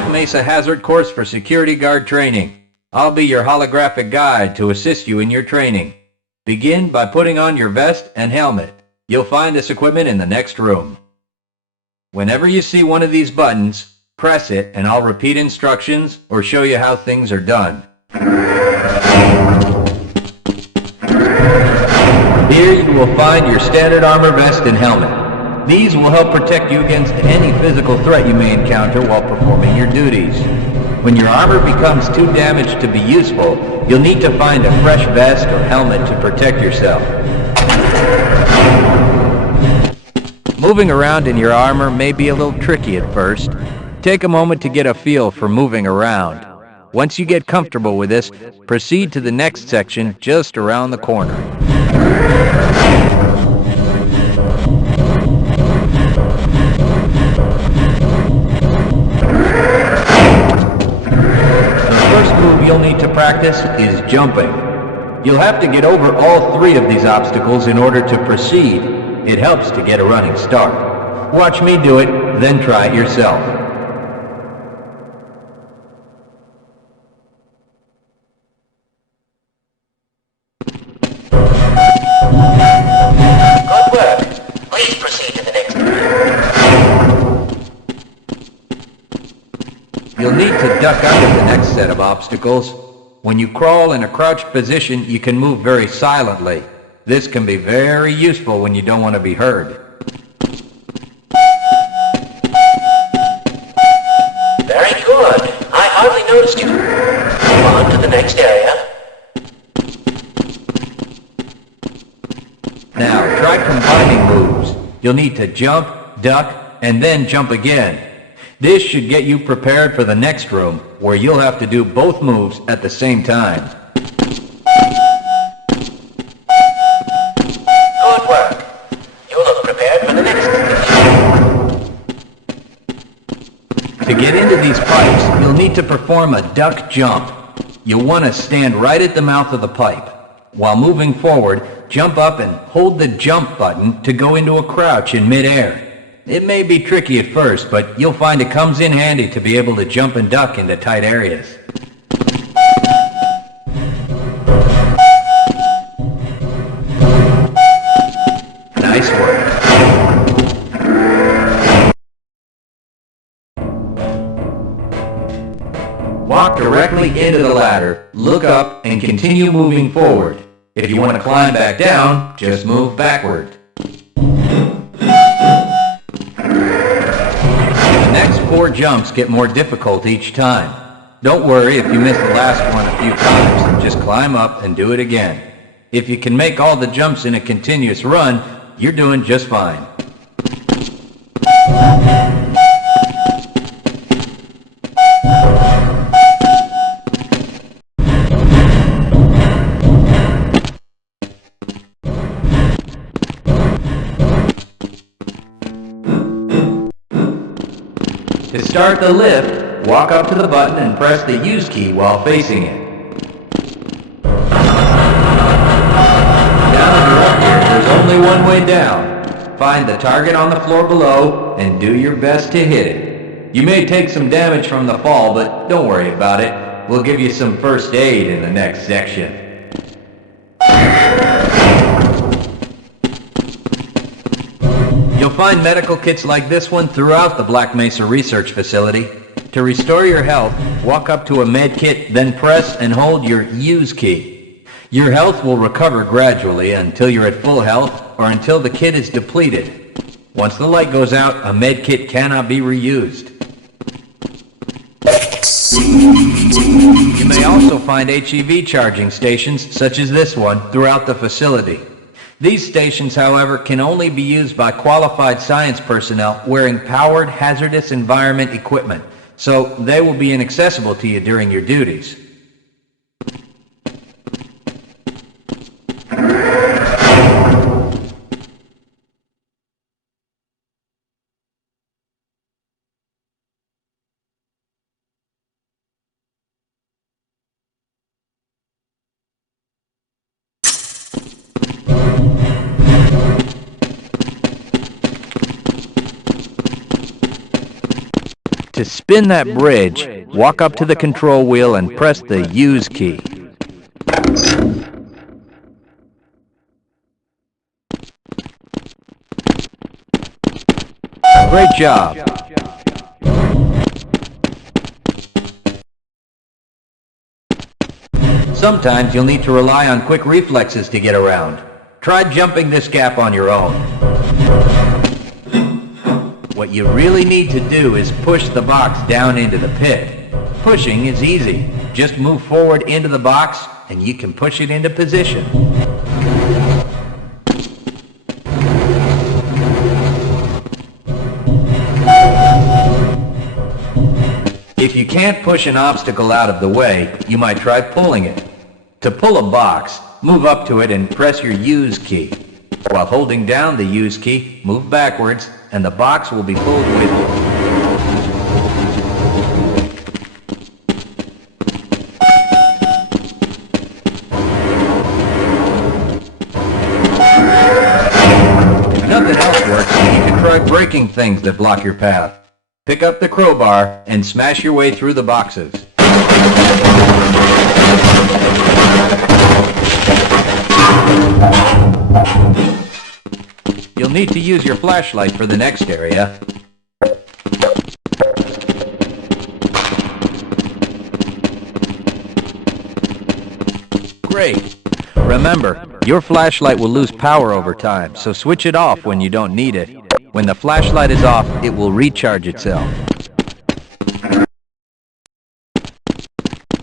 Black Mesa Hazard Course for Security Guard Training. I'll be your holographic guide to assist you in your training. Begin by putting on your vest and helmet. You'll find this equipment in the next room. Whenever you see one of these buttons, press it and I'll repeat instructions or show you how things are done. Here you will find your standard armor vest and helmet. These will help protect you against any physical threat you may encounter while performing your duties. When your armor becomes too damaged to be useful, you'll need to find a fresh vest or helmet to protect yourself. Moving around in your armor may be a little tricky at first. Take a moment to get a feel for moving around. Once you get comfortable with this, proceed to the next section just around the corner. Move you'll need to practice is jumping. You'll have to get over all three of these obstacles in order to proceed. It helps to get a running start. Watch me do it, then try it yourself. Good work. Please proceed to the next room. You'll need to duck under the next set of obstacles. When you crawl in a crouched position, you can move very silently. This can be very useful when you don't want to be heard. Very good. I hardly noticed you. Move on to the next area. Now, try combining moves. You'll need to jump, duck, and then jump again. This should get you prepared for the next room, where you'll have to do both moves at the same time. Good work. You look prepared for the next station. To get into these pipes, you'll need to perform a duck jump. You'll want to stand right at the mouth of the pipe. While moving forward, jump up and hold the jump button to go into a crouch in midair. It may be tricky at first, but you'll find it comes in handy to be able to jump and duck into tight areas. Nice work. Walk directly into the ladder, look up, and continue moving forward. If you want to climb back down, just move backward. The next 4 jumps get more difficult each time. Don't worry if you miss the last one a few times. Just climb up and do it again. If you can make all the jumps in a continuous run, you're doing just fine. To start the lift, walk up to the button and press the use key while facing it. Down and up here, there's only one way down. Find the target on the floor below and do your best to hit it. You may take some damage from the fall, but don't worry about it. We'll give you some first aid in the next section. You'll find medical kits like this one throughout the Black Mesa Research Facility. To restore your health, walk up to a med kit, then press and hold your use key. Your health will recover gradually until you're at full health or until the kit is depleted. Once the light goes out, a med kit cannot be reused. You may also find HEV charging stations, such as this one, throughout the facility. These stations, however, can only be used by qualified science personnel wearing powered hazardous environment equipment, so they will be inaccessible to you during your duties. To spin that bridge, walk up to the control wheel and press the Use key. Great job. Sometimes you'll need to rely on quick reflexes to get around. Try jumping this gap on your own. What you really need to do is push the box down into the pit. Pushing is easy. Just move forward into the box and you can push it into position. If you can't push an obstacle out of the way, you might try pulling it. To pull a box, move up to it and press your Use key. While holding down the Use key, move backwards and the box will be pulled with you. If nothing else works, you can try breaking things that block your path. Pick up the crowbar and smash your way through the boxes. You'll need to use your flashlight for the next area. Great! Remember, your flashlight will lose power over time, so switch it off when you don't need it. When the flashlight is off, it will recharge itself.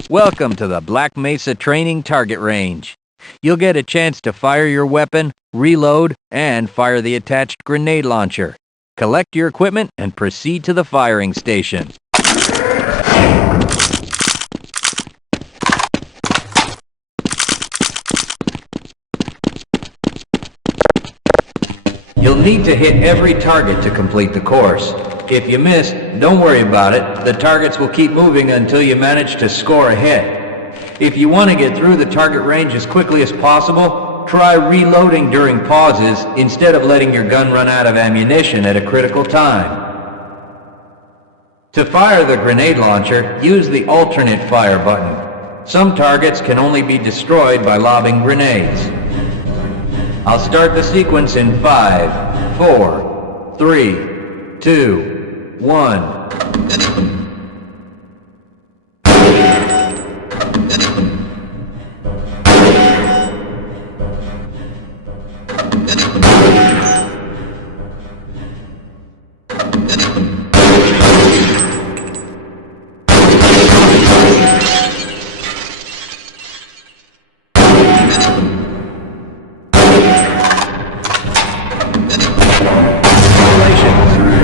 Welcome to the Black Mesa Training Target Range. You'll get a chance to fire your weapon, reload, and fire the attached grenade launcher. Collect your equipment and proceed to the firing station. You'll need to hit every target to complete the course. If you miss, don't worry about it. The targets will keep moving until you manage to score a hit. If you want to get through the target range as quickly as possible, try reloading during pauses instead of letting your gun run out of ammunition at a critical time. To fire the grenade launcher, use the alternate fire button. Some targets can only be destroyed by lobbing grenades. I'll start the sequence in 5, 4, 3, 2, 1.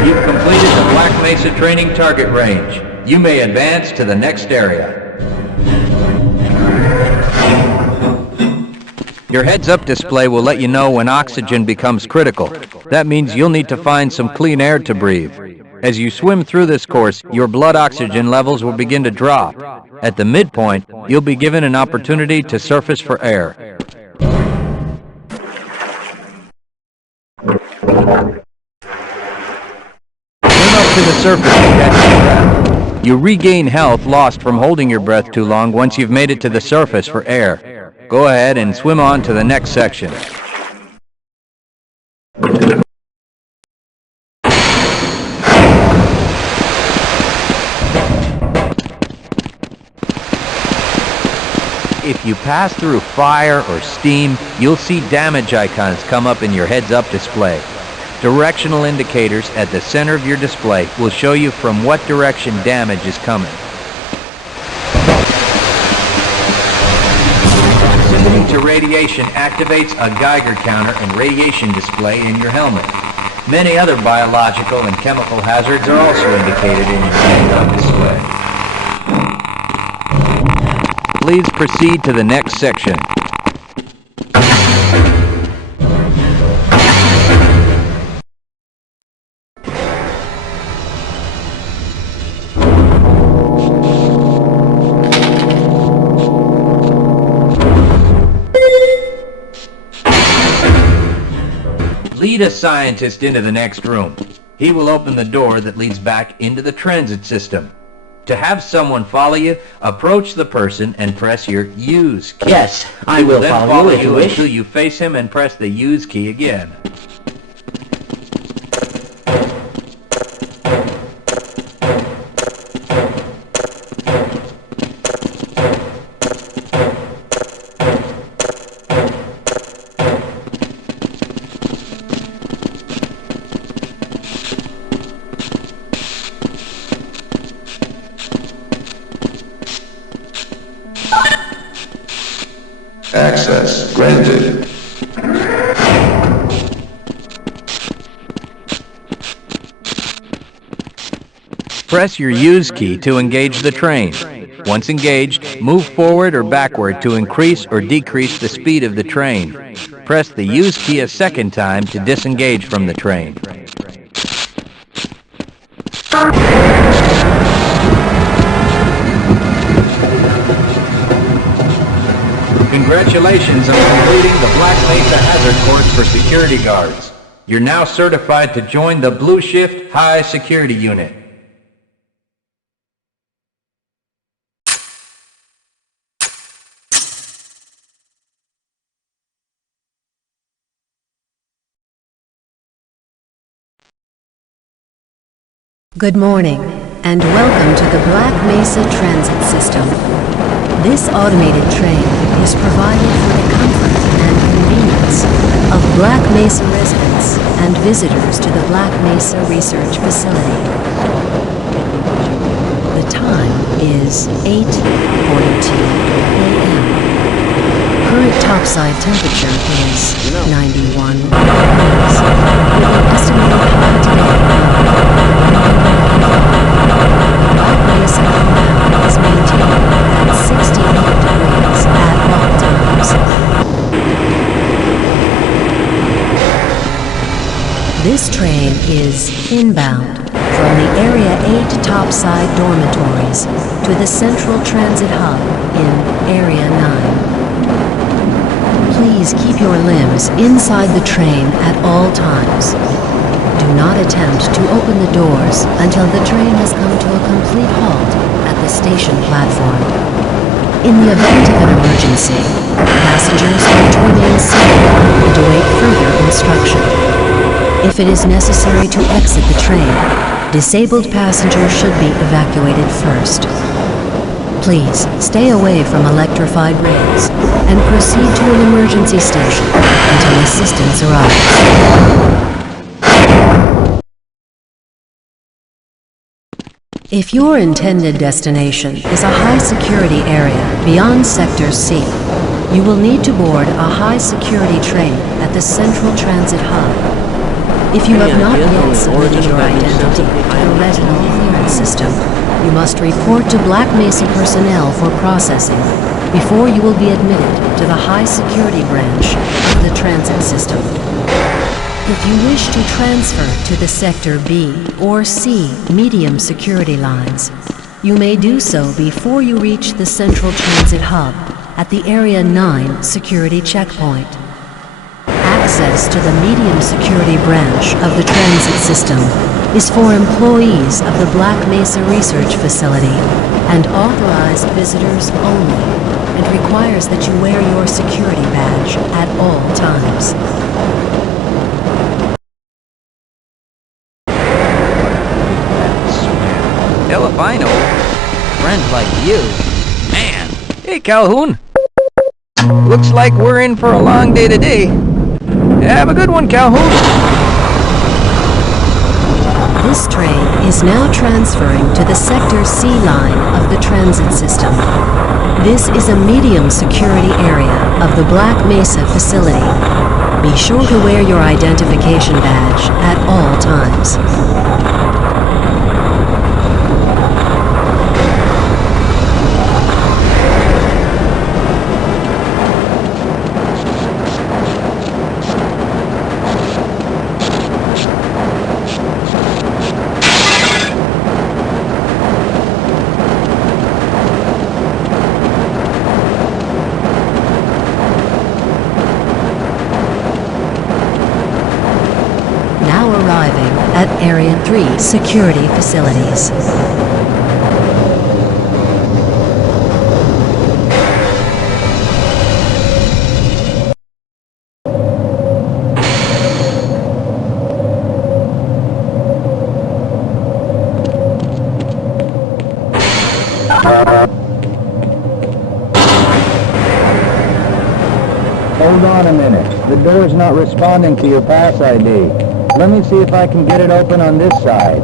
You've completed the Black Mesa Training Target Range. You may advance to the next area. Your heads-up display will let you know when oxygen becomes critical. That means you'll need to find some clean air to breathe. As you swim through this course, your blood oxygen levels will begin to drop. At the midpoint, you'll be given an opportunity to surface for air. To the surface and catch your breath. You regain health lost from holding your breath too long once you've made it to the surface for air. Go ahead and swim on to the next section. If you pass through fire or steam, you'll see damage icons come up in your heads-up display. Directional indicators at the center of your display will show you from what direction damage is coming. Proximity to radiation activates a Geiger counter and radiation display in your helmet. Many other biological and chemical hazards are also indicated in your heads-up display. Please proceed to the next section. Lead a scientist into the next room. He will open the door that leads back into the transit system. To have someone follow you, approach the person and press your use key. Yes, I He will then follow you if you wish. until you face him and press the use key again. Access granted. Press your use key to engage the train. Once engaged, move forward or backward to increase or decrease the speed of the train. Press the use key a second time to disengage from the train. Congratulations on completing the Black Mesa Hazard Course for security guards. You're now certified to join the Blue Shift High Security Unit. Good morning, and welcome to the Black Mesa Transit System. This automated train is provided for the comfort and convenience of Black Mesa residents and visitors to the Black Mesa Research Facility. The time is 8:42 a.m. Current topside temperature is 91 degrees, with an estimated high today. Black Mesa compound is maintained at 68 degrees at all times. This train is inbound from the Area 8 topside dormitories to the Central Transit Hub in Area 9. Please keep your limbs inside the train at all times. Do not attempt to open the doors until the train has come to a complete halt at the station platform. In the event of an emergency, passengers are to remain seated and await further instruction. If it is necessary to exit the train, disabled passengers should be evacuated first. Please stay away from electrified rails and proceed to an emergency station until assistance arrives. If your intended destination is a high-security area beyond Sector C, you will need to board a high-security train at the Central Transit Hub. If you have not yet submitted your identity to the retinal clearance system, you must report to Black Mesa personnel for processing before you will be admitted to the high-security branch of the transit system. If you wish to transfer to the Sector B or C medium security lines, you may do so before you reach the Central Transit Hub at the Area 9 security checkpoint. Access to the medium security branch of the transit system is for employees of the Black Mesa Research Facility and authorized visitors only, and requires that you wear your security badge at all times. Hell if I know. Friends like you. Man. Hey, Calhoun. Looks like we're in for a long day today. Have a good one, Calhoun. This train is now transferring to the Sector C line of the transit system. This is a medium security area of the Black Mesa facility. Be sure to wear your identification badge at all times. at Area 3 security facilities. Hold on a minute. The door's not responding to your pass ID. Let me see if I can get it open on this side.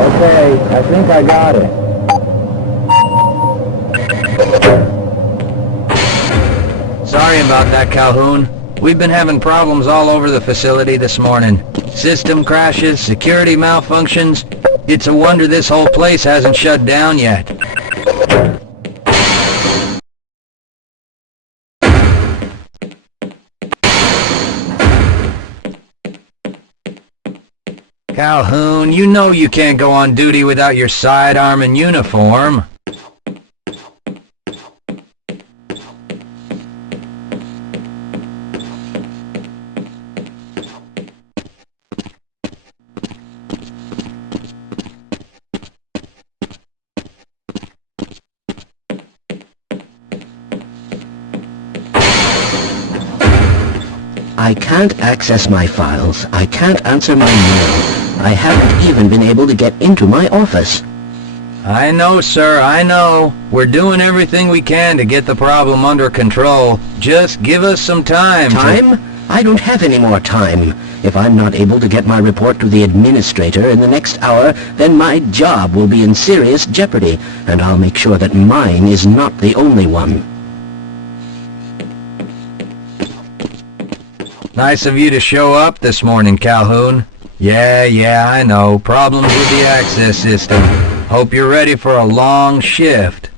Okay, I think I got it. Sorry about that, Calhoun. We've been having problems all over the facility this morning. System crashes, security malfunctions. It's a wonder this whole place hasn't shut down yet. Calhoun, you know you can't go on duty without your sidearm and uniform. I can't access my files. I can't answer my mail. I haven't even been able to get into my office. I know, sir, I know. We're doing everything we can to get the problem under control. Just give us some time. Time? I don't have any more time. If I'm not able to get my report to the administrator in the next hour, then my job will be in serious jeopardy, and I'll make sure that mine is not the only one. Nice of you to show up this morning, Calhoun. Yeah, I know. Problems with the access system. Hope you're ready for a long shift.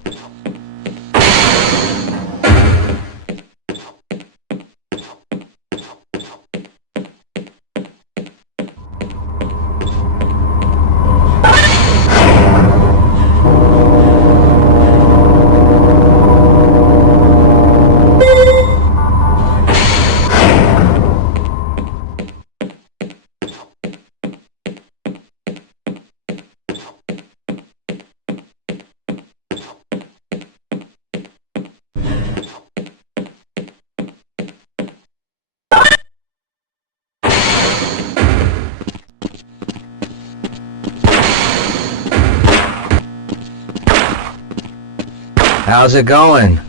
How's it going?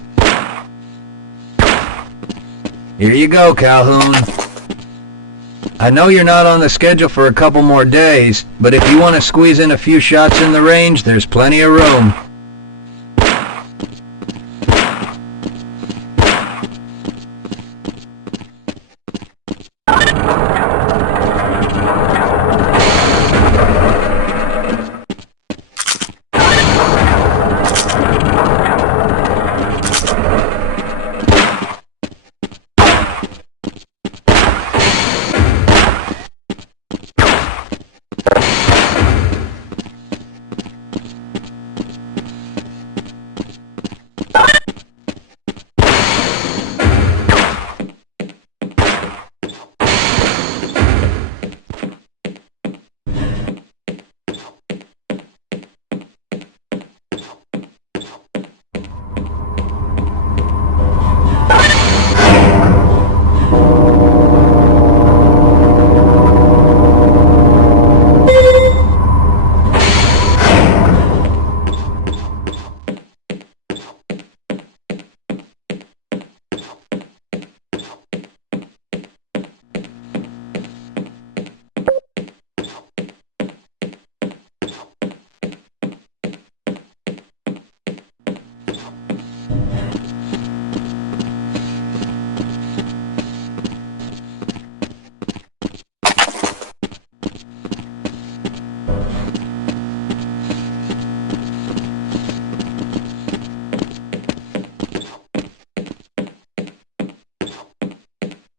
Here you go, Calhoun. I know you're not on the schedule for a couple more days, but if you want to squeeze in a few shots in the range, there's plenty of room.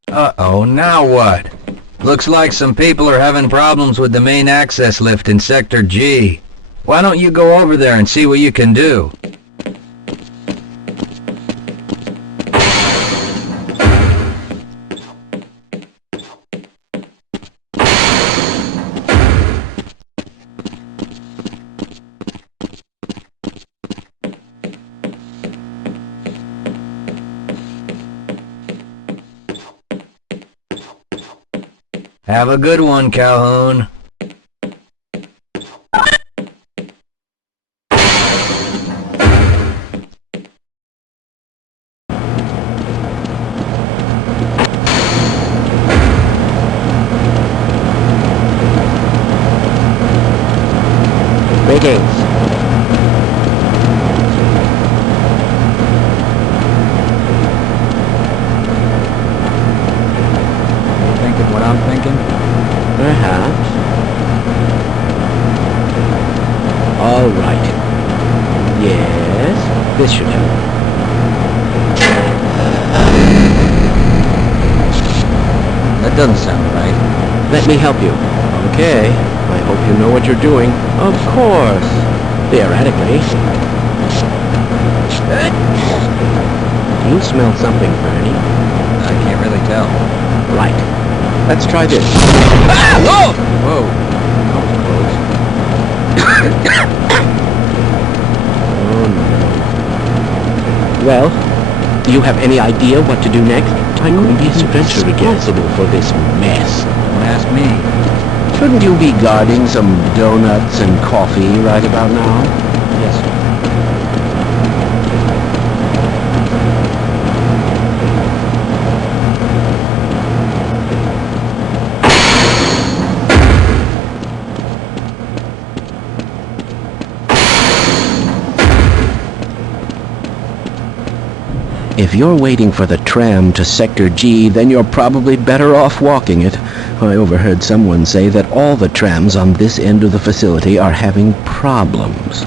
Uh-oh, now what? Looks like some people are having problems with the main access lift in Sector G. Why don't you go over there and see what you can do? Have a good one, Calhoun. Greetings. Thinking what I'm thinking? Perhaps. All right. Yes, this should help. That doesn't sound right. Let me help you. Okay. I hope you know what you're doing. Of course. Theoretically. Do you smell something, Bernie? I can't really tell. Right. Let's try this. Ah! Whoa! Whoa. That was close. Oh, no. Well, do you have any idea what to do next? I couldn't be responsible for this mess. Don't ask me. Shouldn't you be guarding some donuts and coffee right about now? Yes, sir. If you're waiting for the tram to Sector G, then you're probably better off walking it. I overheard someone say that all the trams on this end of the facility are having problems.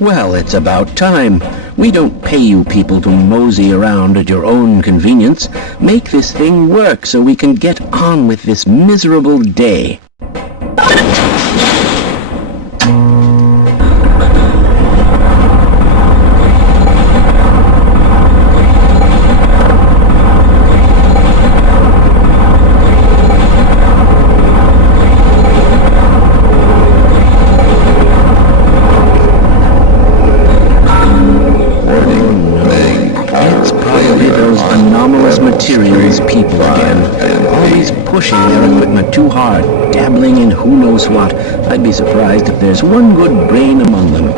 Well, it's about time. We don't pay you people to mosey around at your own convenience. Make this thing work so we can get on with this miserable day. Materials people again. Always pushing their equipment too hard, dabbling in who knows what. I'd be surprised if there's one good brain among them.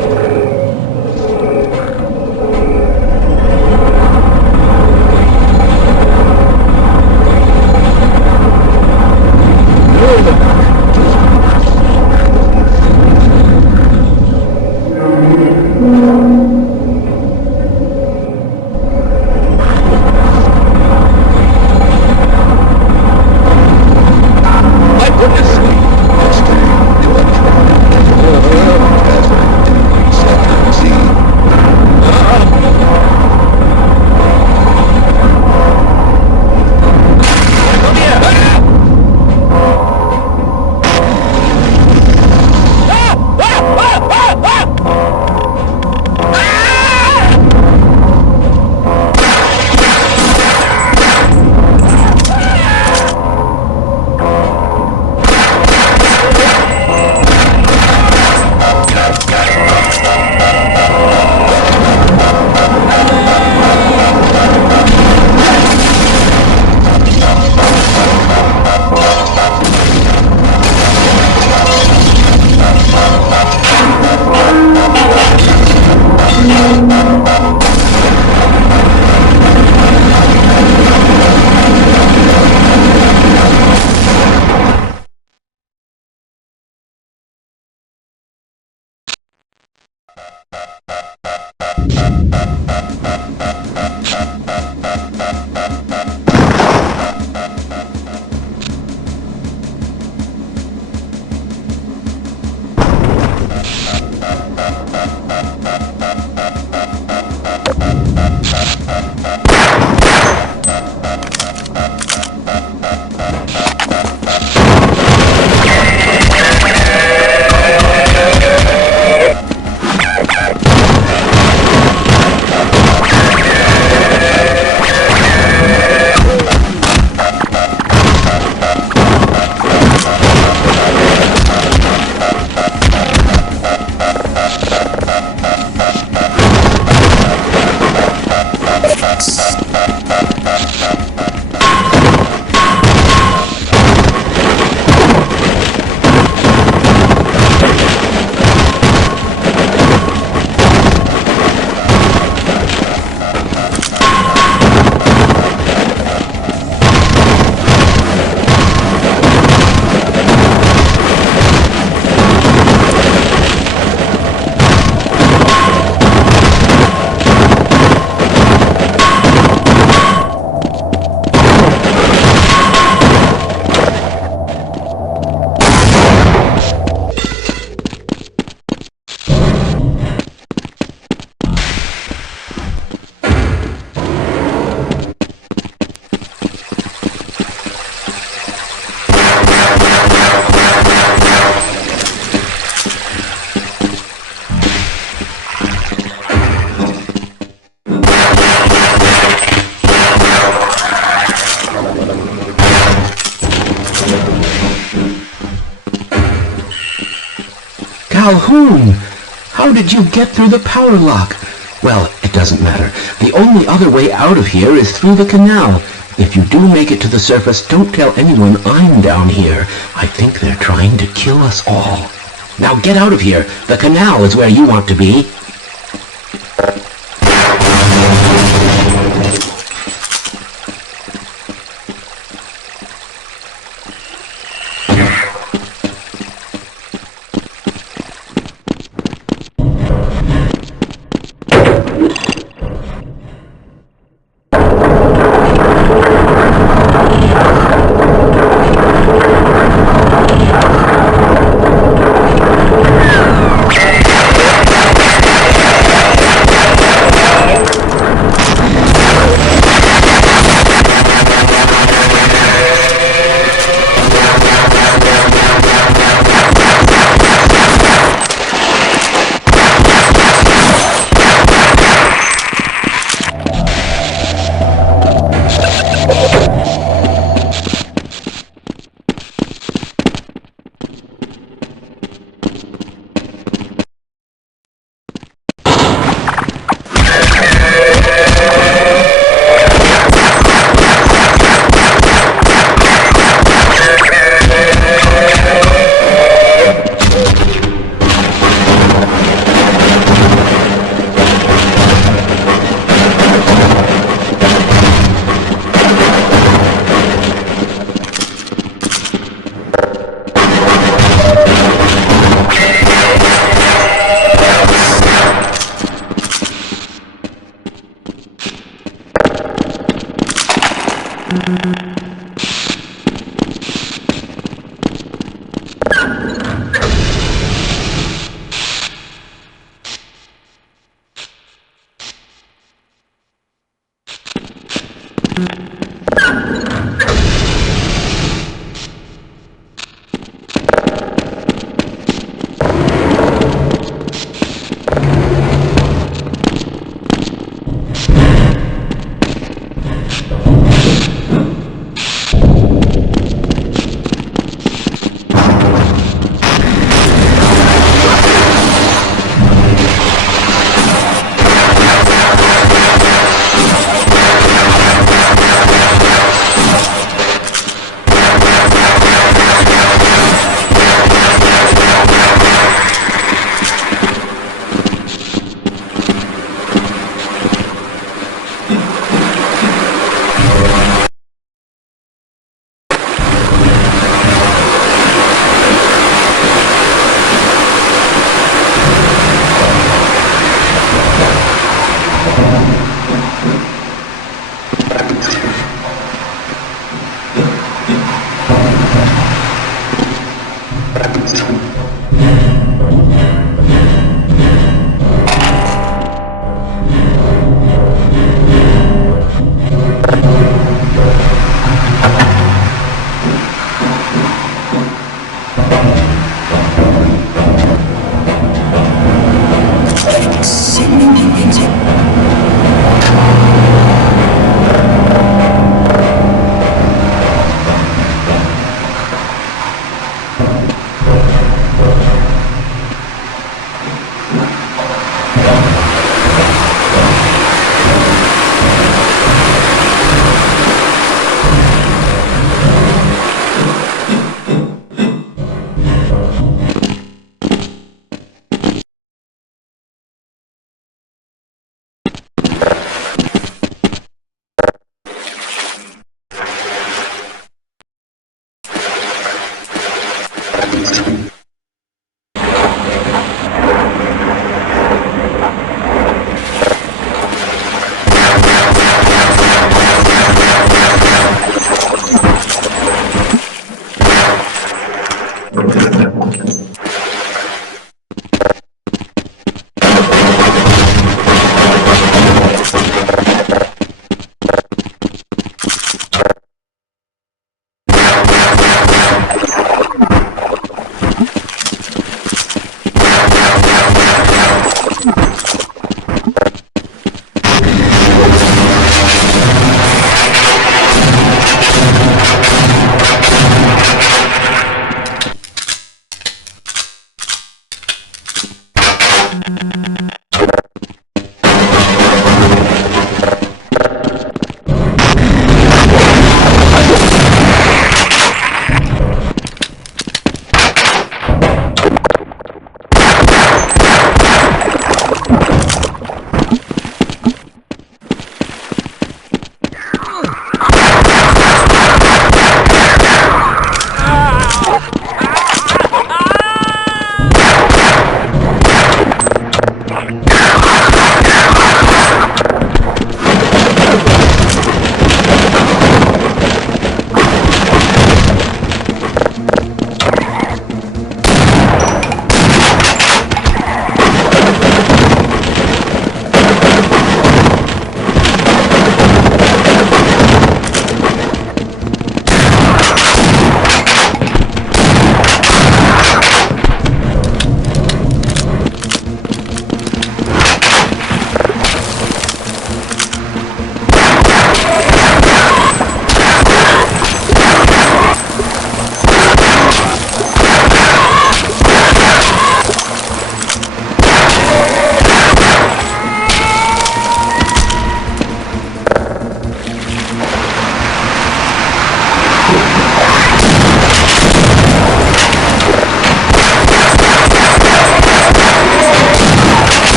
Calhoun! How did you get through the power lock? Well, it doesn't matter. The only other way out of here is through the canal. If you do make it to the surface, don't tell anyone I'm down here. I think they're trying to kill us all. Now get out of here. The canal is where you want to be.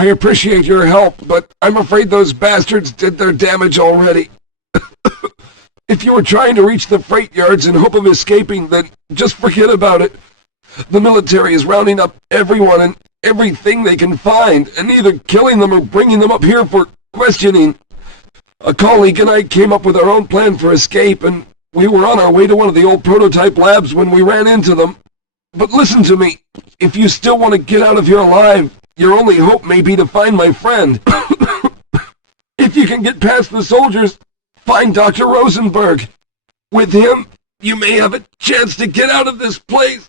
I appreciate your help, but I'm afraid those bastards did their damage already. If you were trying to reach the freight yards in hope of escaping, then just forget about it. The military is rounding up everyone and everything they can find, and either killing them or bringing them up here for questioning. A colleague and I came up with our own plan for escape, and we were on our way to one of the old prototype labs when we ran into them. But listen to me. If you still want to get out of here alive, your only hope may be to find my friend. If you can get past the soldiers, find Dr. Rosenberg. With him, you may have a chance to get out of this place.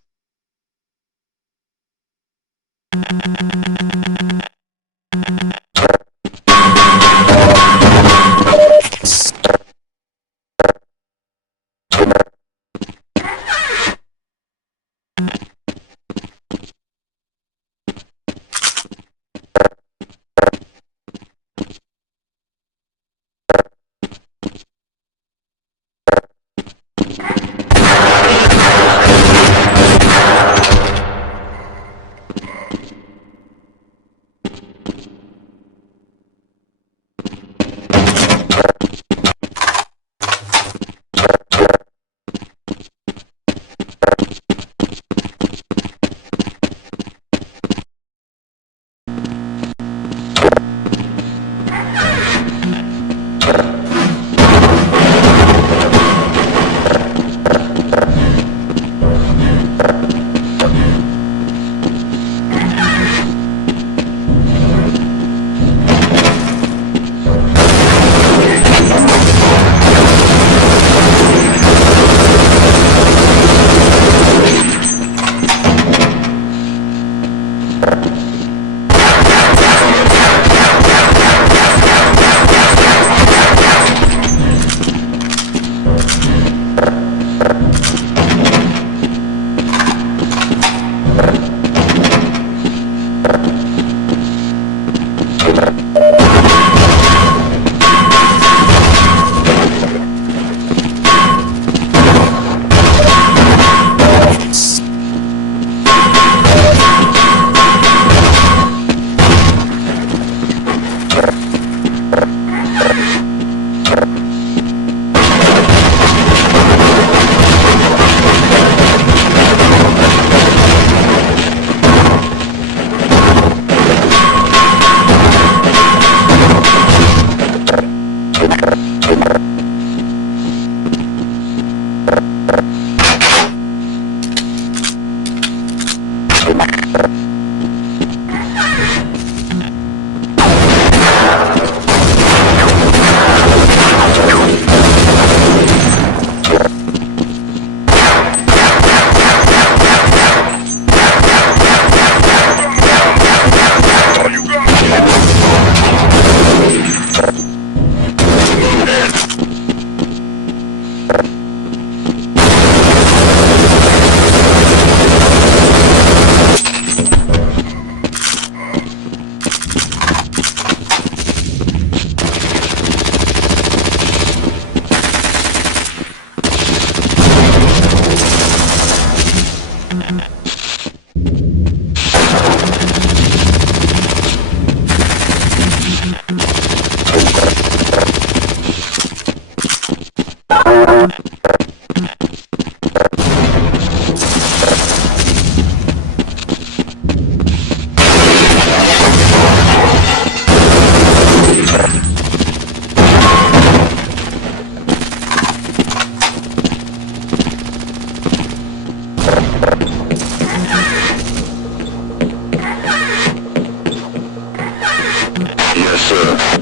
Yes, sir.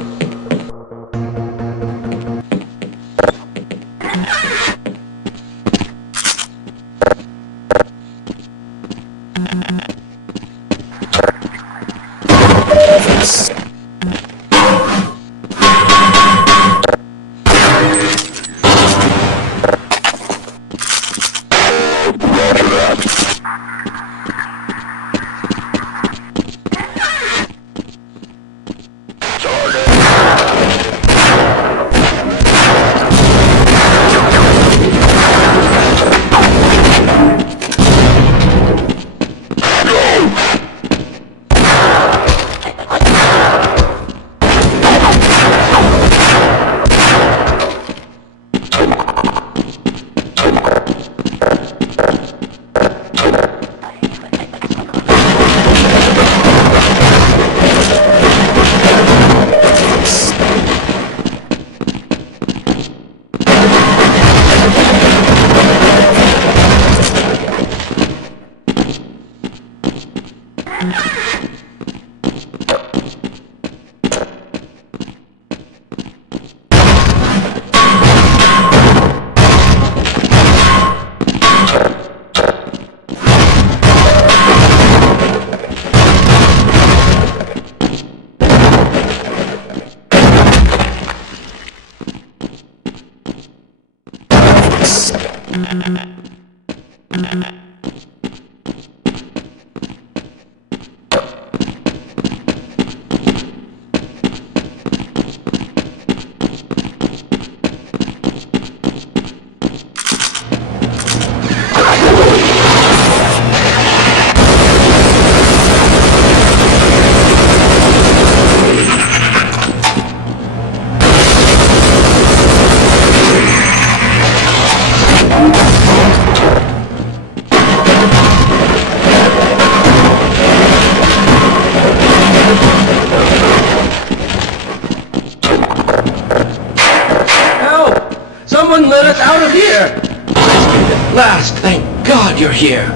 Help! Someone let us out of here! At last, thank God you're here.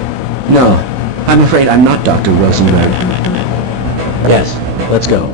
No, I'm afraid I'm not Dr. Rosenberg. Yes, let's go.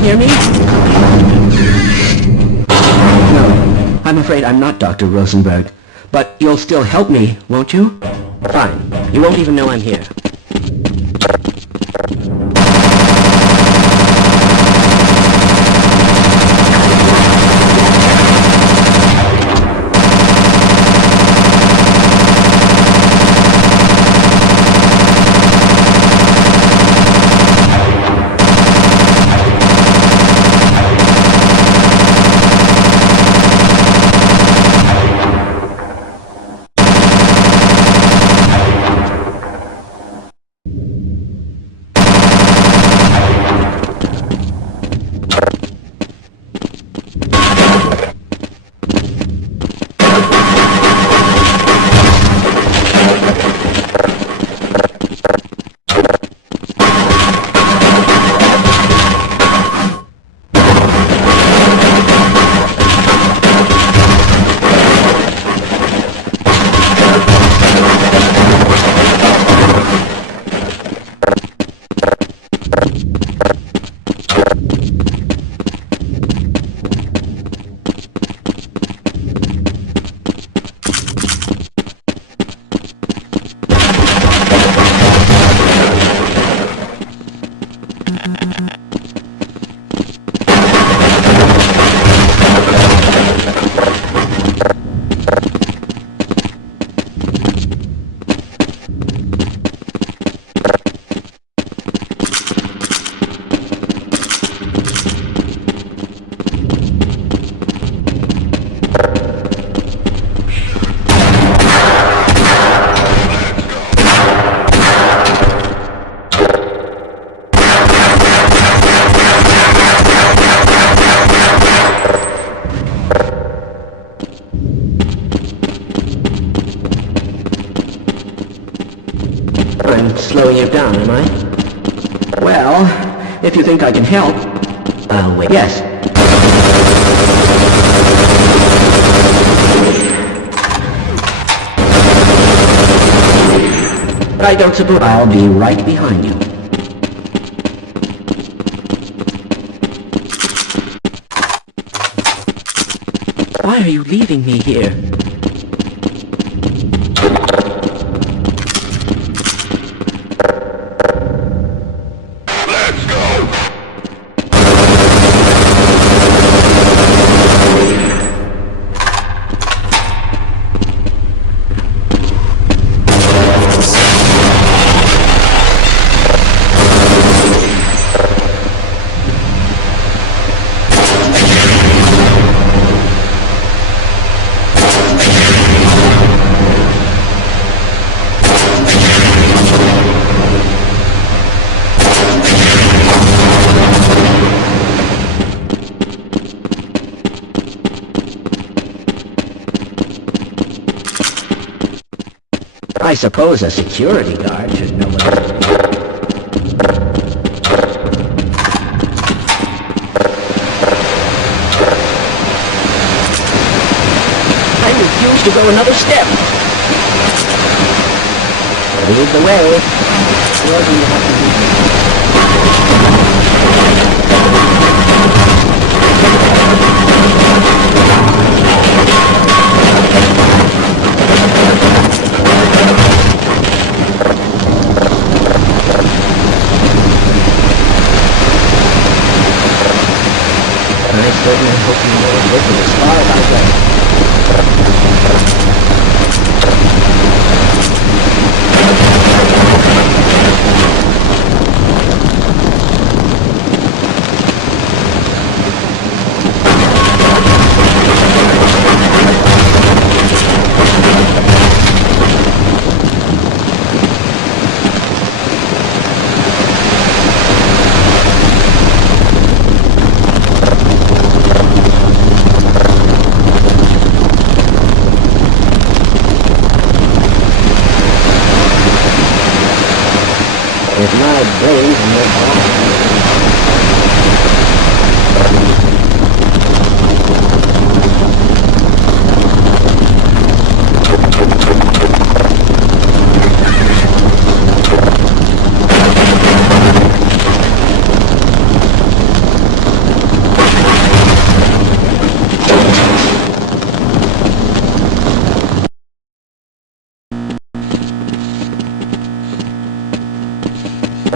Hear me? No, I'm afraid I'm not Dr. Rosenberg. But you'll still help me, won't you? Fine. You won't even know I'm here. I'm slowing you down, am I? Well, if you think I can help... wait. Yes. I don't suppose... I'll be right behind you. Why are you leaving me here? Let's go! I suppose a security guard should know what... I refuse to go another step. Lead the way. What do you have to do? I certainly hope you will listen as far as I go. With my brains and your body.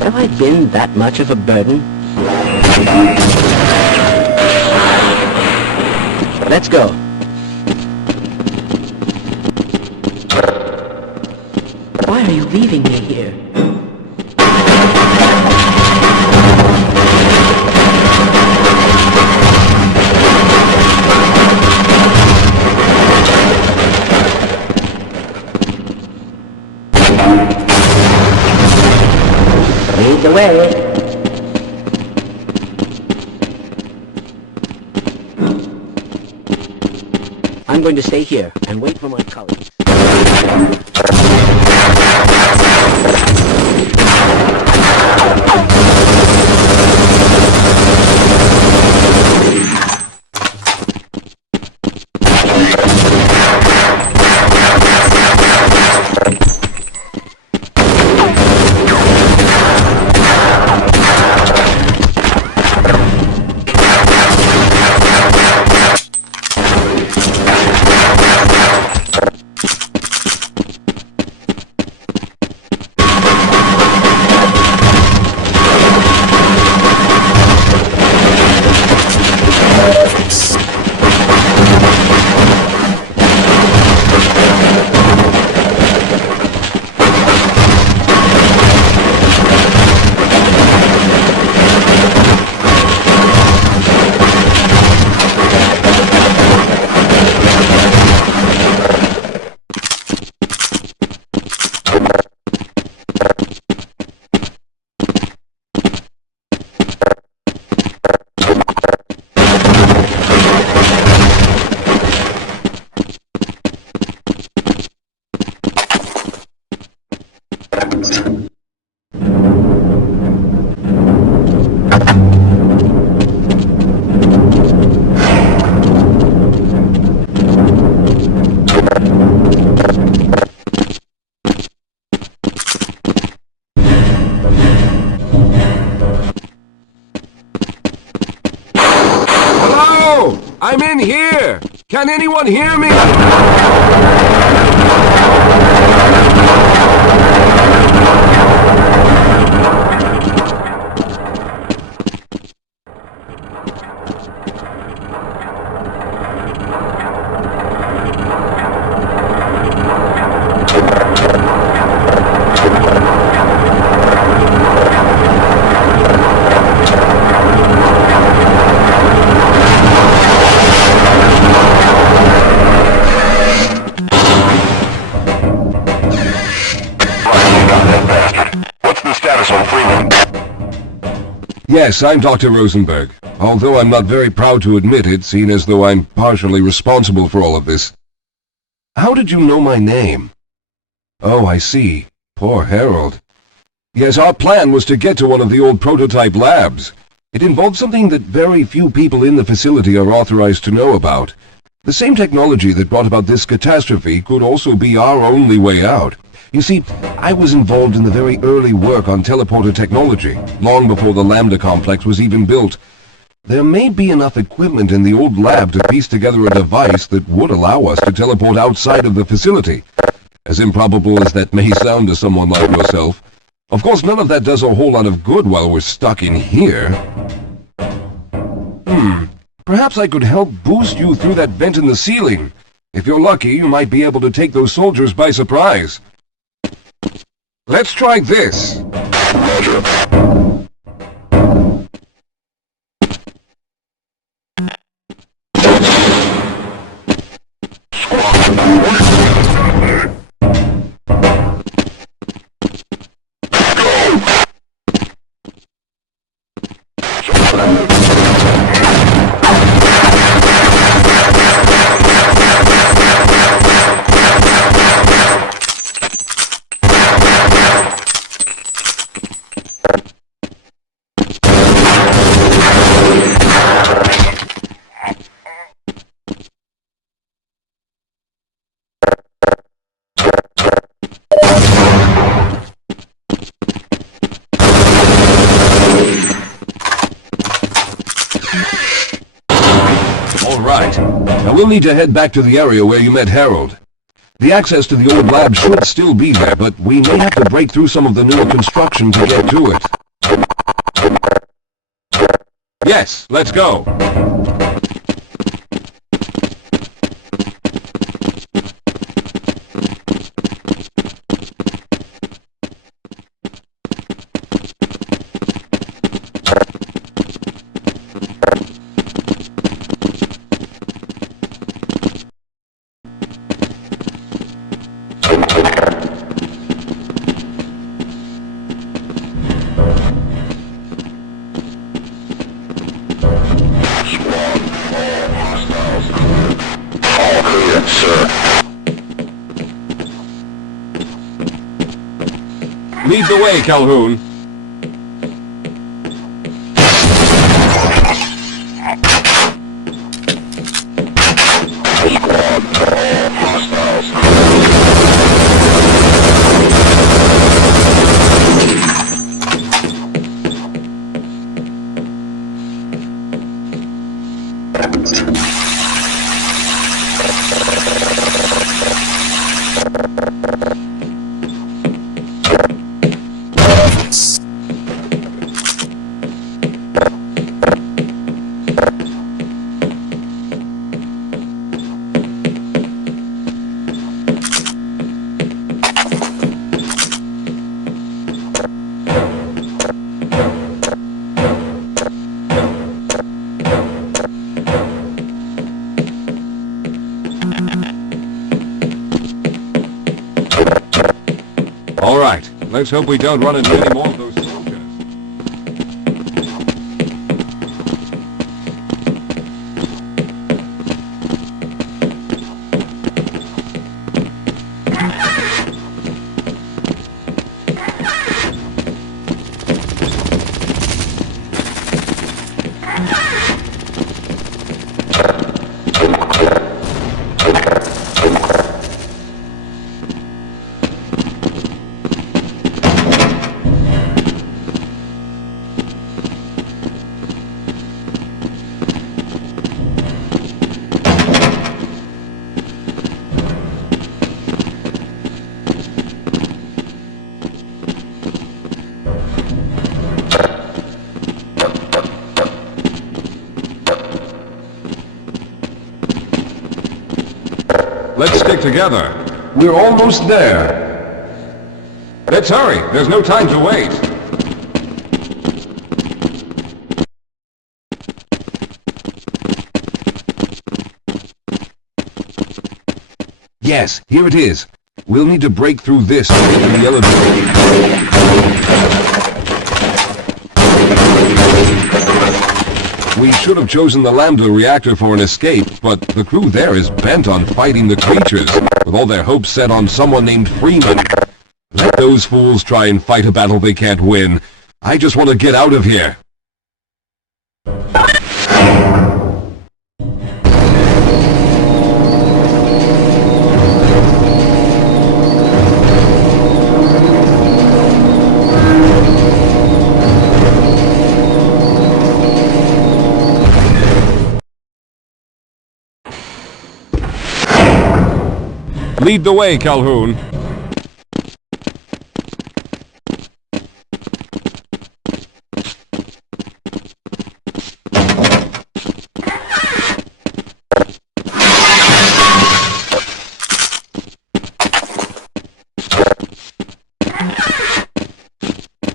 Have I been that much of a burden? Let's go. Why are you leaving me here? Lead the way. I'm going to stay here and wait for my colleagues. Hello! I'm in here! Can anyone hear me? Yes, I'm Dr. Rosenberg, although I'm not very proud to admit it, seeing as though I'm partially responsible for all of this. How did you know my name? Oh, I see. Poor Harold. Yes, our plan was to get to one of the old prototype labs. It involved something that very few people in the facility are authorized to know about. The same technology that brought about this catastrophe could also be our only way out. You see, I was involved in the very early work on teleporter technology, long before the Lambda complex was even built. There may be enough equipment in the old lab to piece together a device that would allow us to teleport outside of the facility. As improbable as that may sound to someone like yourself. Of course, none of that does a whole lot of good while we're stuck in here. Perhaps I could help boost you through that vent in the ceiling. If you're lucky, you might be able to take those soldiers by surprise. Let's try this. Alright, now we'll need to head back to the area where you met Harold. The access to the old lab should still be there, but we may have to break through some of the newer construction to get to it. Yes, let's go. Lead the way, Calhoun. All right, let's hope we don't run into any more of those soldiers. Let's stick together. We're almost there. Let's hurry. There's no time to wait. Yes, here it is. We'll need to break through this to get to the elevator. We should have chosen the Lambda reactor for an escape, but the crew there is bent on fighting the creatures, with all their hopes set on someone named Freeman. Let those fools try and fight a battle they can't win. I just want to get out of here. Lead the way, Calhoun.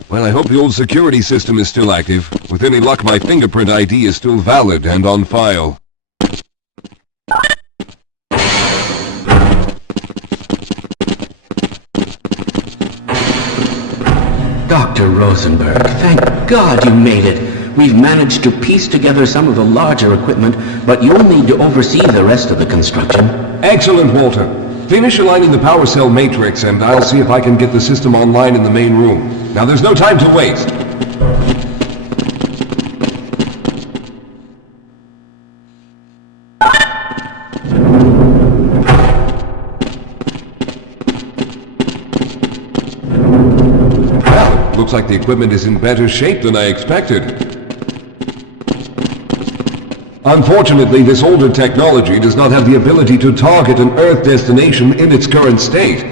Well, I hope the old security system is still active. With any luck, my fingerprint ID is still valid and on file. Dr. Rosenberg, thank God you made it. We've managed to piece together some of the larger equipment, but you'll need to oversee the rest of the construction. Excellent, Walter. Finish aligning the power cell matrix, and I'll see if I can get the system online in the main room. Now, there's no time to waste. Looks like the equipment is in better shape than I expected. Unfortunately, this older technology does not have the ability to target an Earth destination in its current state.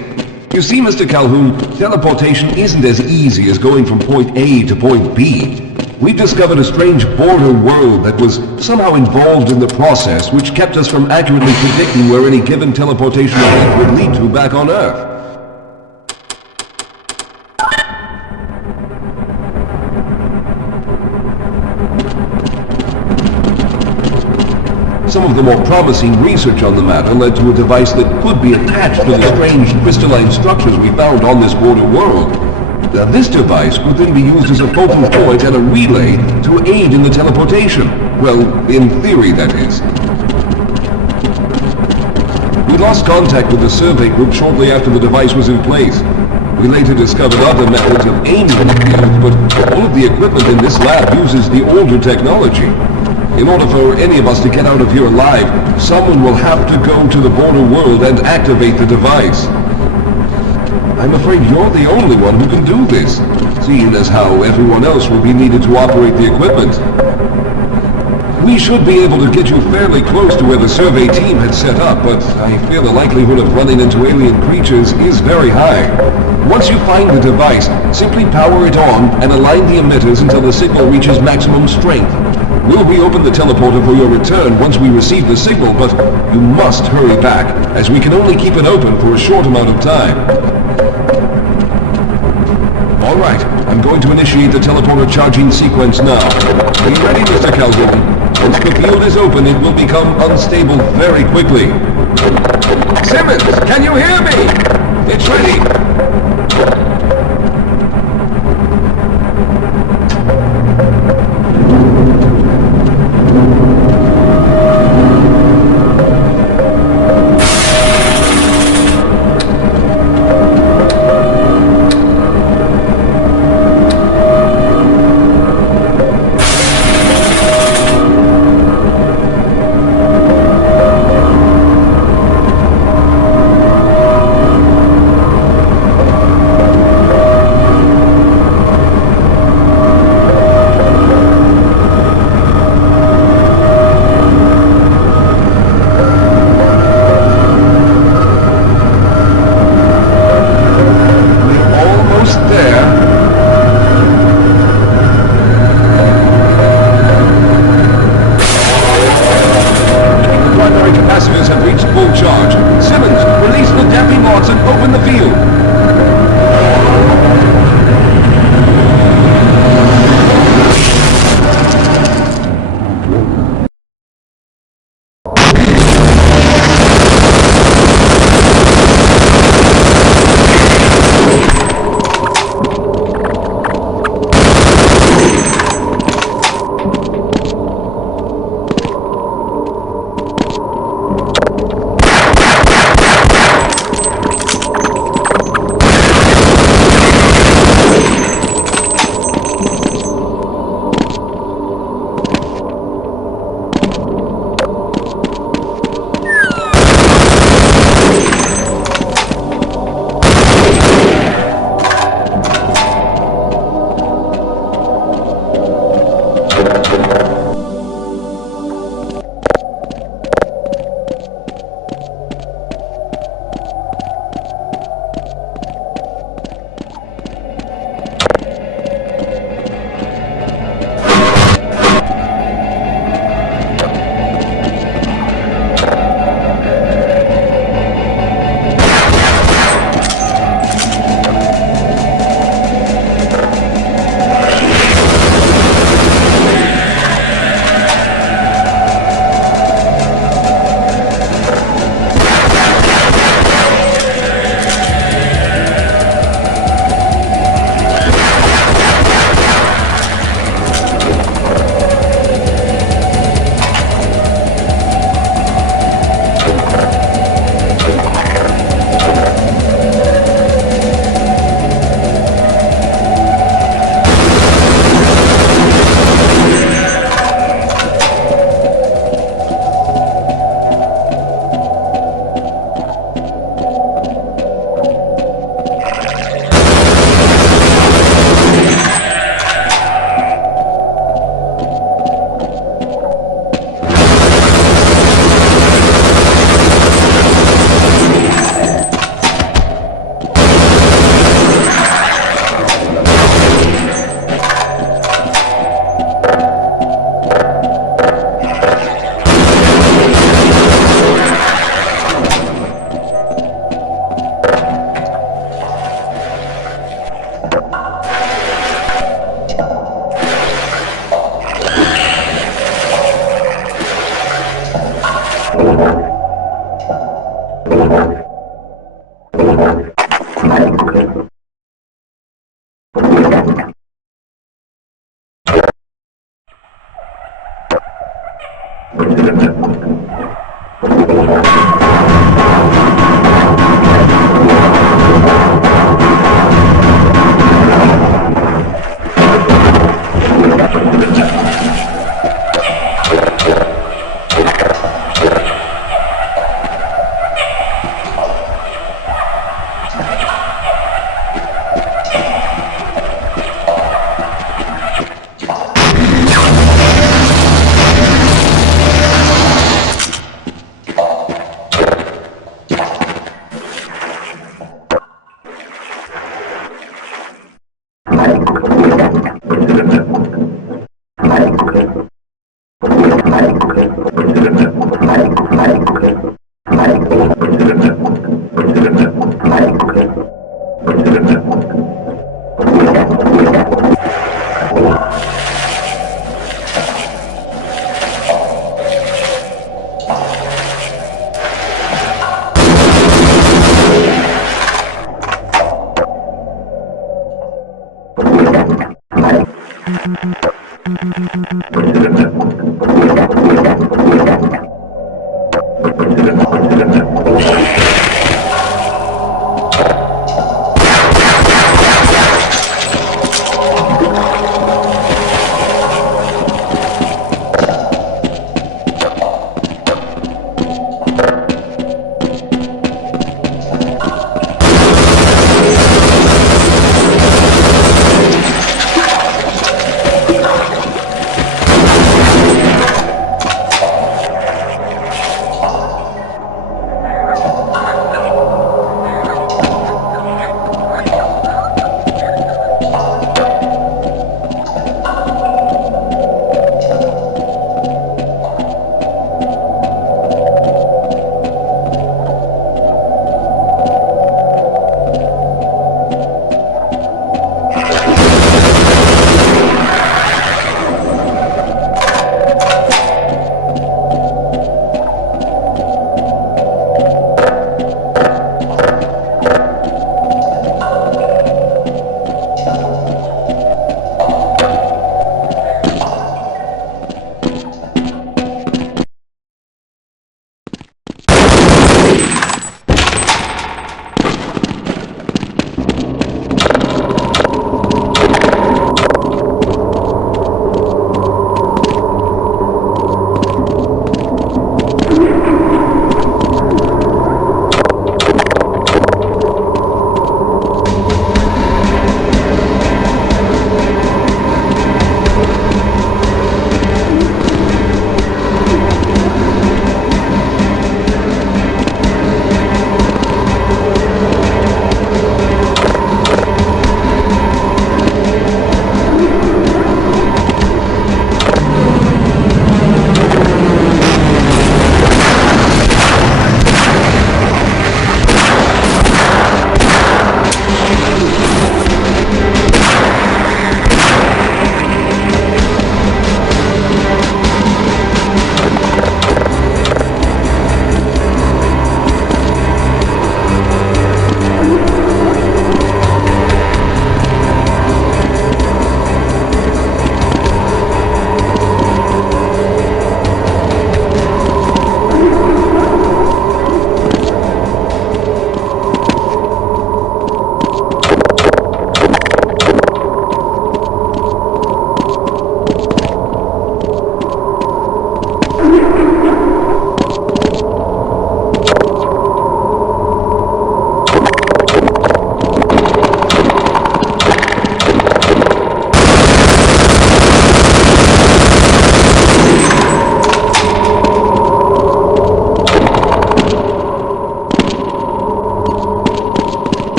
You see, Mr. Calhoun, teleportation isn't as easy as going from point A to point B. We've discovered a strange border world that was somehow involved in the process, which kept us from accurately predicting where any given teleportation event would lead to back on Earth. Some of the more promising research on the matter led to a device that could be attached to the strange crystalline structures we found on this border world. This device could then be used as a focal point and a relay to aid in the teleportation. Well, in theory, that is. We lost contact with the survey group shortly after the device was in place. We later discovered other methods of aiming the field, but all of the equipment in this lab uses the older technology. In order for any of us to get out of here alive, someone will have to go to the border world and activate the device. I'm afraid you're the only one who can do this, seeing as how everyone else will be needed to operate the equipment. We should be able to get you fairly close to where the survey team had set up, but I fear the likelihood of running into alien creatures is very high. Once you find the device, simply power it on and align the emitters until the signal reaches maximum strength. We'll reopen the teleporter for your return once we receive the signal, but you must hurry back, as we can only keep it open for a short amount of time. All right, I'm going to initiate the teleporter charging sequence now. Are you ready, Mr. Calhoun? Once the field is open, it will become unstable very quickly. Simmons, can you hear me? It's ready.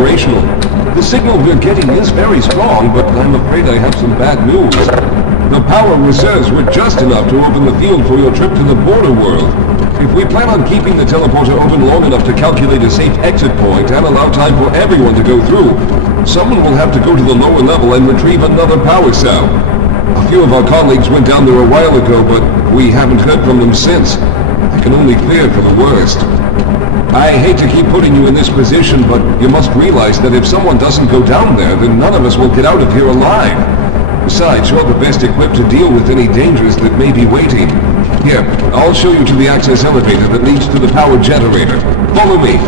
operational. The signal we're getting is very strong, but I'm afraid I have some bad news. The power reserves were just enough to open the field for your trip to the border world. If we plan on keeping the teleporter open long enough to calculate a safe exit point and allow time for everyone to go through, someone will have to go to the lower level and retrieve another power cell. A few of our colleagues went down there a while ago, but we haven't heard from them since. I can only fear for the worst. I hate to keep putting you in this position, but you must realize that if someone doesn't go down there, then none of us will get out of here alive. Besides, you're the best equipped to deal with any dangers that may be waiting. Here, I'll show you to the access elevator that leads to the power generator. Follow me.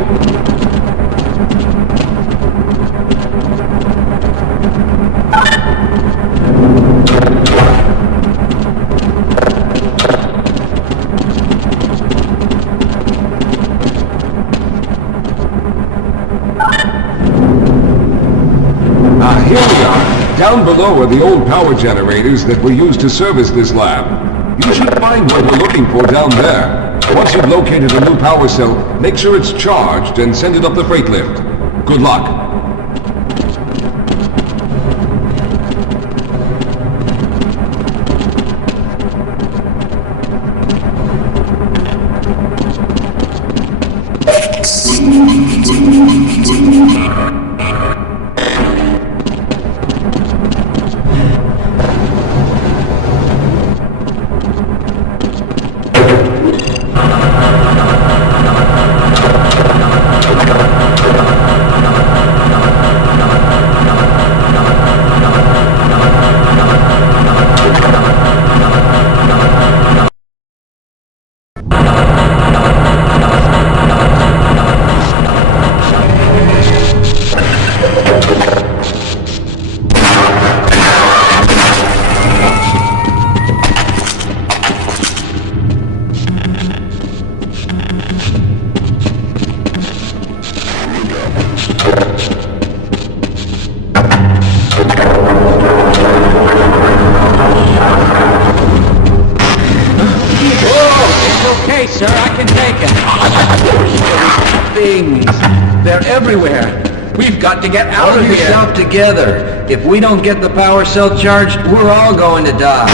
Here we are. Down below are the old power generators that were used to service this lab. You should find what we're looking for down there. Once you've located a new power cell, make sure it's charged and send it up the freight lift. Good luck. everywhere. We've got to get out Pull of here. yourself together. If we don't get the power cell charged, we're all going to die.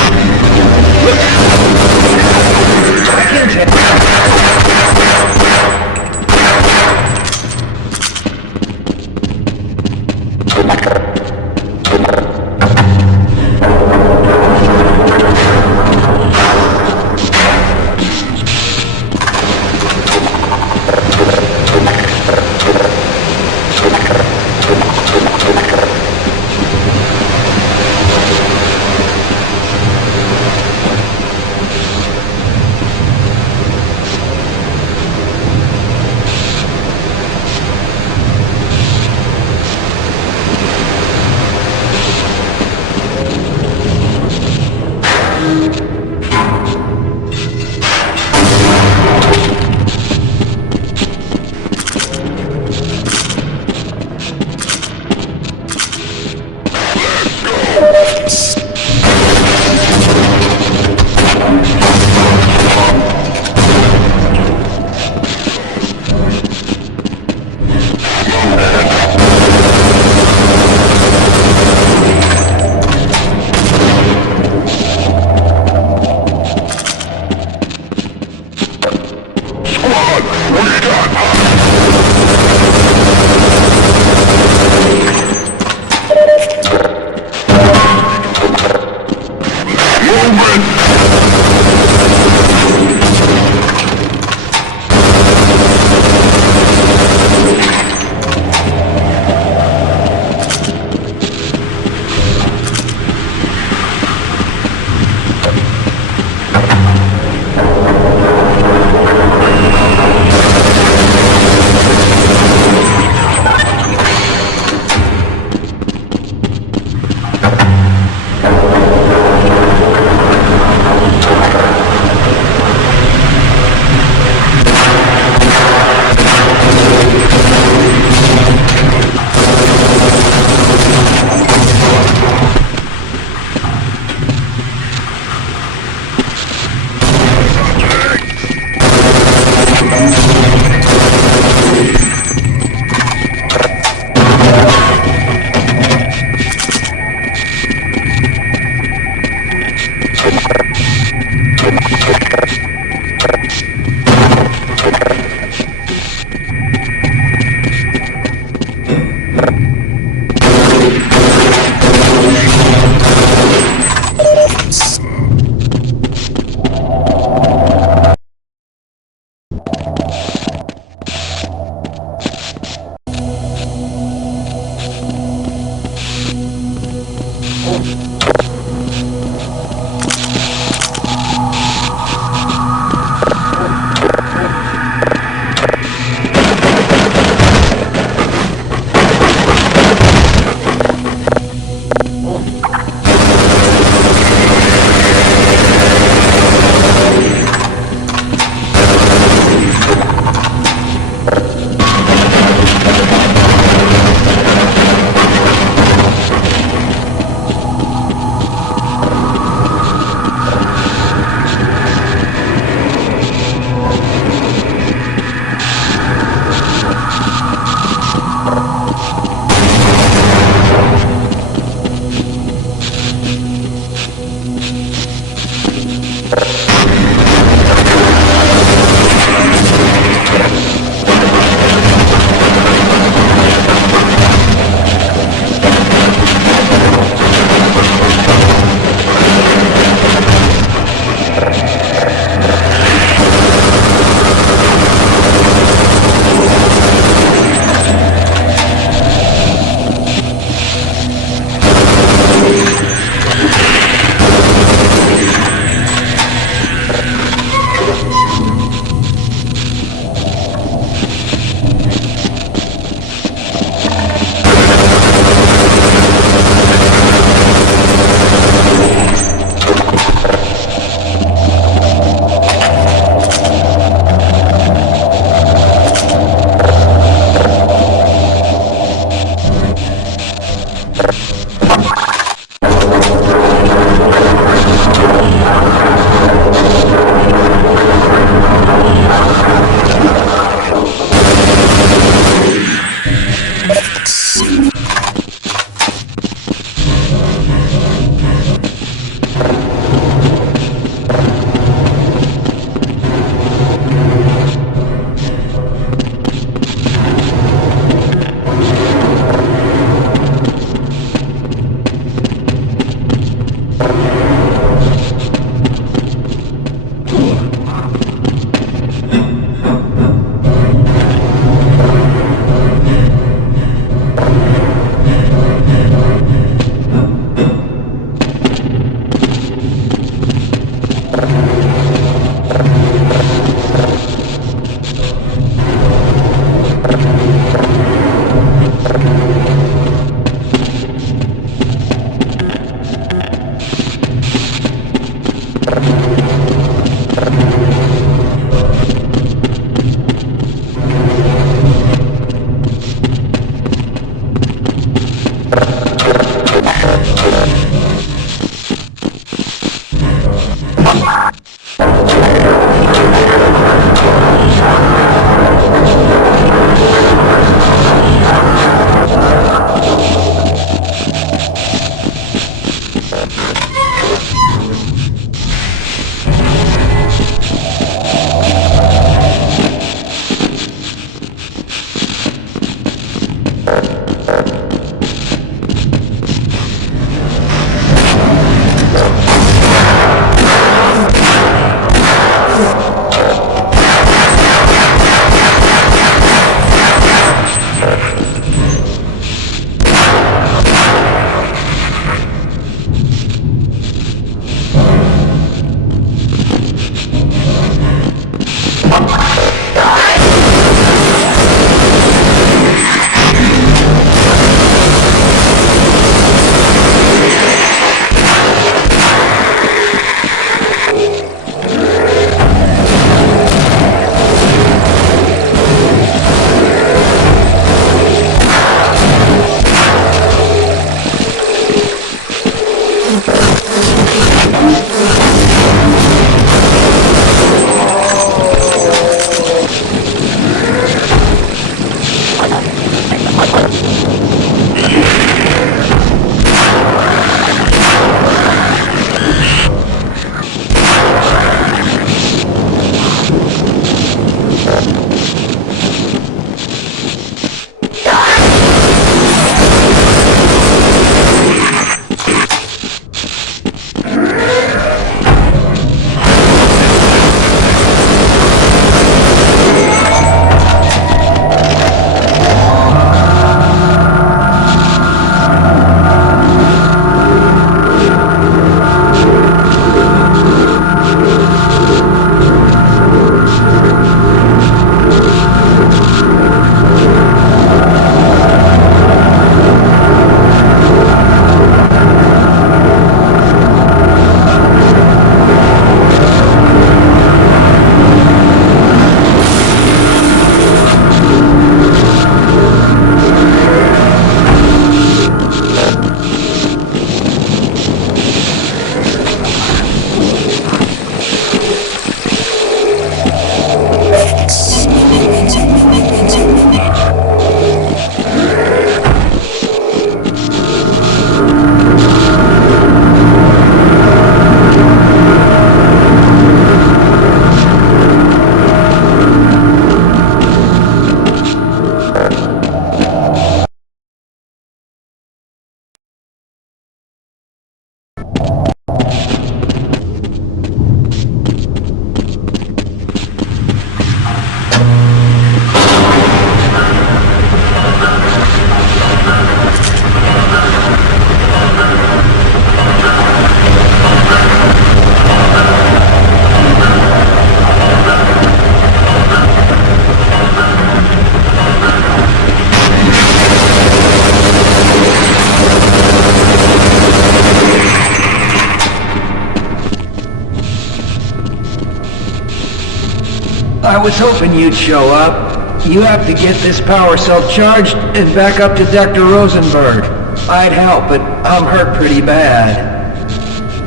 I was hoping you'd show up. You have to get this power cell charged and back up to Dr. Rosenberg. I'd help, but I'm hurt pretty bad.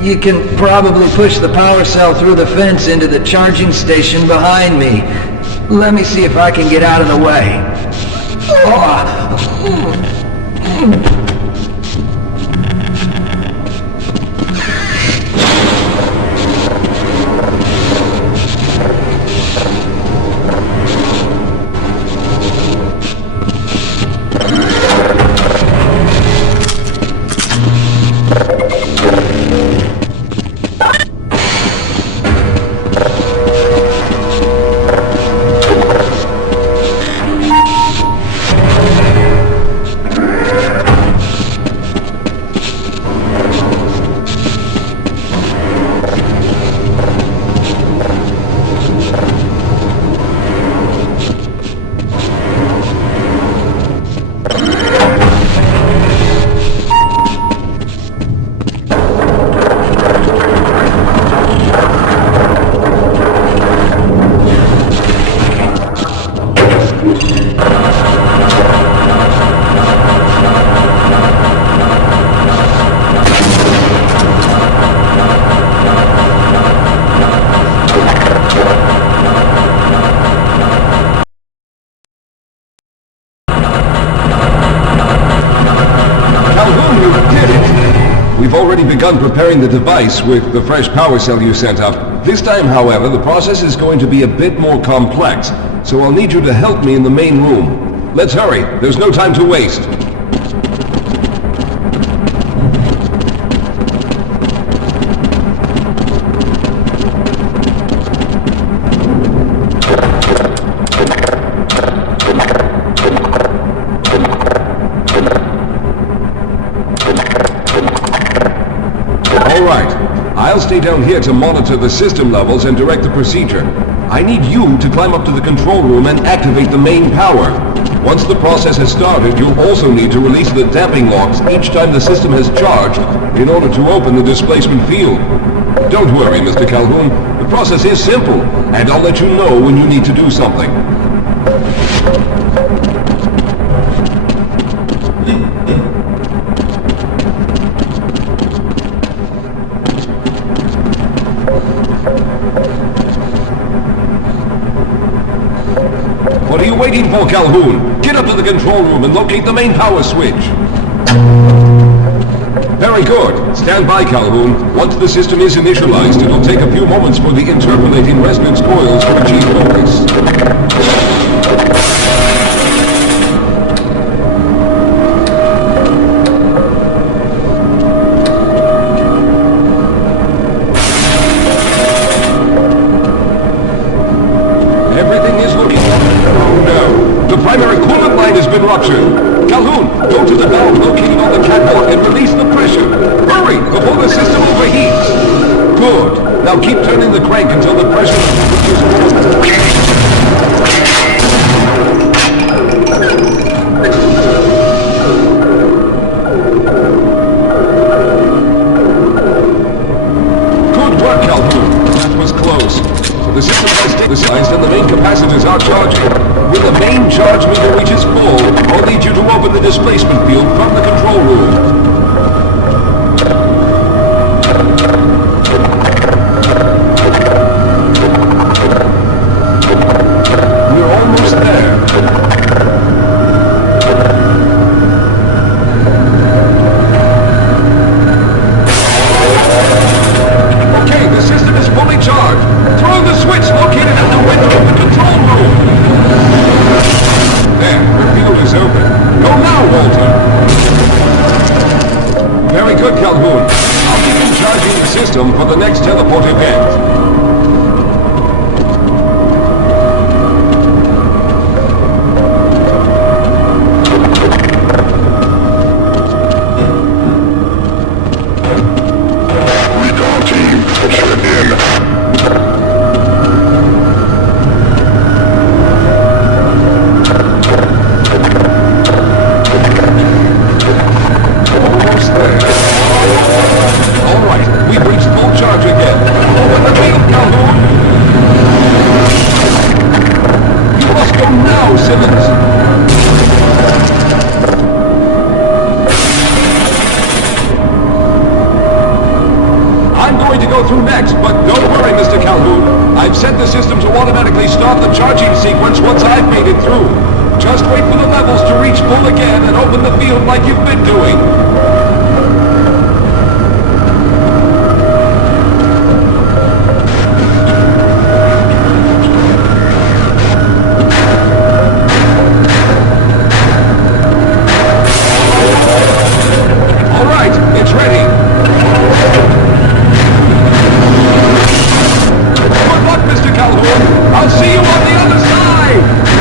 You can probably push the power cell through the fence into the charging station behind me. Let me see if I can get out of the way. repairing the device with the fresh power cell you sent up. This time, however, the process is going to be a bit more complex, so I'll need you to help me in the main room. Let's hurry. There's no time to waste. I'll stay down here to monitor the system levels and direct the procedure. I need you to climb up to the control room and activate the main power. Once the process has started, you'll also need to release the damping locks each time the system has charged in order to open the displacement field. Don't worry, Mr. Calhoun. The process is simple, and I'll let you know when you need to do something. What are you waiting for, Calhoun? Get up to the control room and locate the main power switch. Very good. Stand by, Calhoun. Once the system is initialized, it'll take a few moments for the interpolating resonance coils to achieve focus. Ruptured. Calhoun, go to the valve located on the catwalk and release the pressure. Hurry, before the system overheats. Good. Now keep turning the crank until the pressure Good work, Calhoun. That was close. So the system has stabilized and the main capacitors are charging. When the main charge meter reaches full, I'll need you to open the displacement field from the control room. We're almost there. Okay, the system is fully charged. Throw the switch located at the window of the control room. There, the field is open. Go now, Walter! Very good, Calhoun. I'll begin charging the system for the next teleport event. Recon team, check in. Set the system to automatically start the charging sequence once I've made it through. Just wait for the levels to reach full again and open the field like you've been doing. All right, it's ready. Mr. Calhoun, I'll see you on the other side!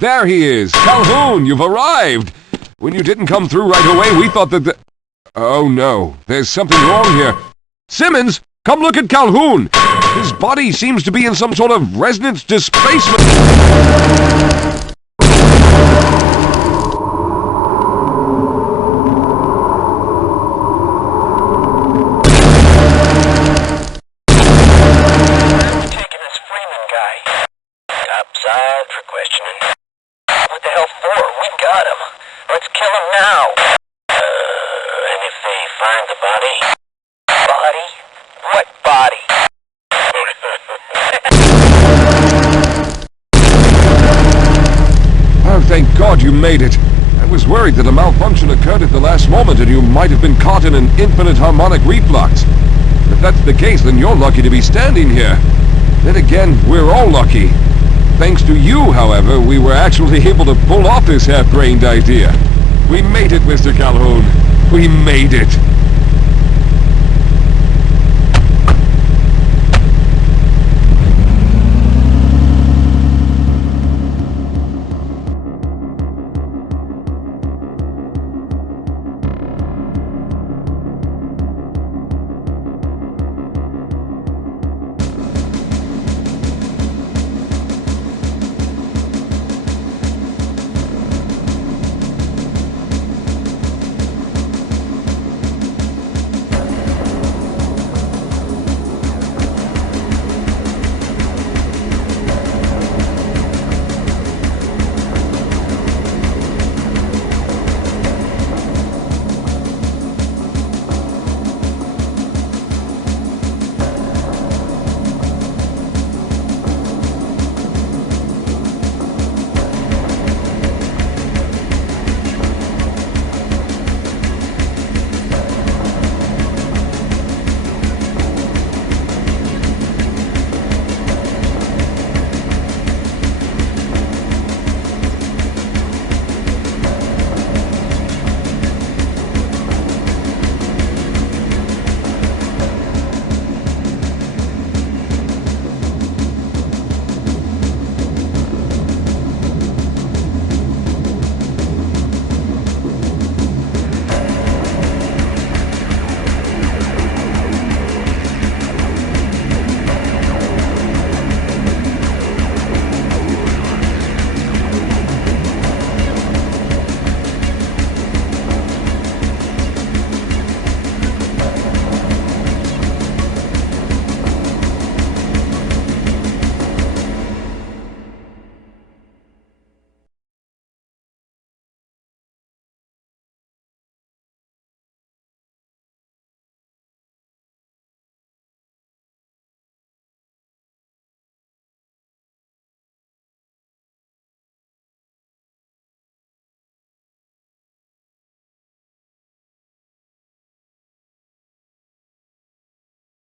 there he is. Calhoun, you've arrived. When you didn't come through right away, we thought that the... Oh no, there's something wrong here. Simmons, come look at Calhoun. His body seems to be in some sort of resonance displacement. Topside for questioning. What the hell for? We got him. Let's kill him now. And if they find the body? Body? What body? Oh, thank God you made it. I was worried that a malfunction occurred at the last moment and you might have been caught in an infinite harmonic reflux. If that's the case, then you're lucky to be standing here. Then again, we're all lucky. Thanks to you, however, we were actually able to pull off this half-brained idea. We made it, Mr. Calhoun. We made it.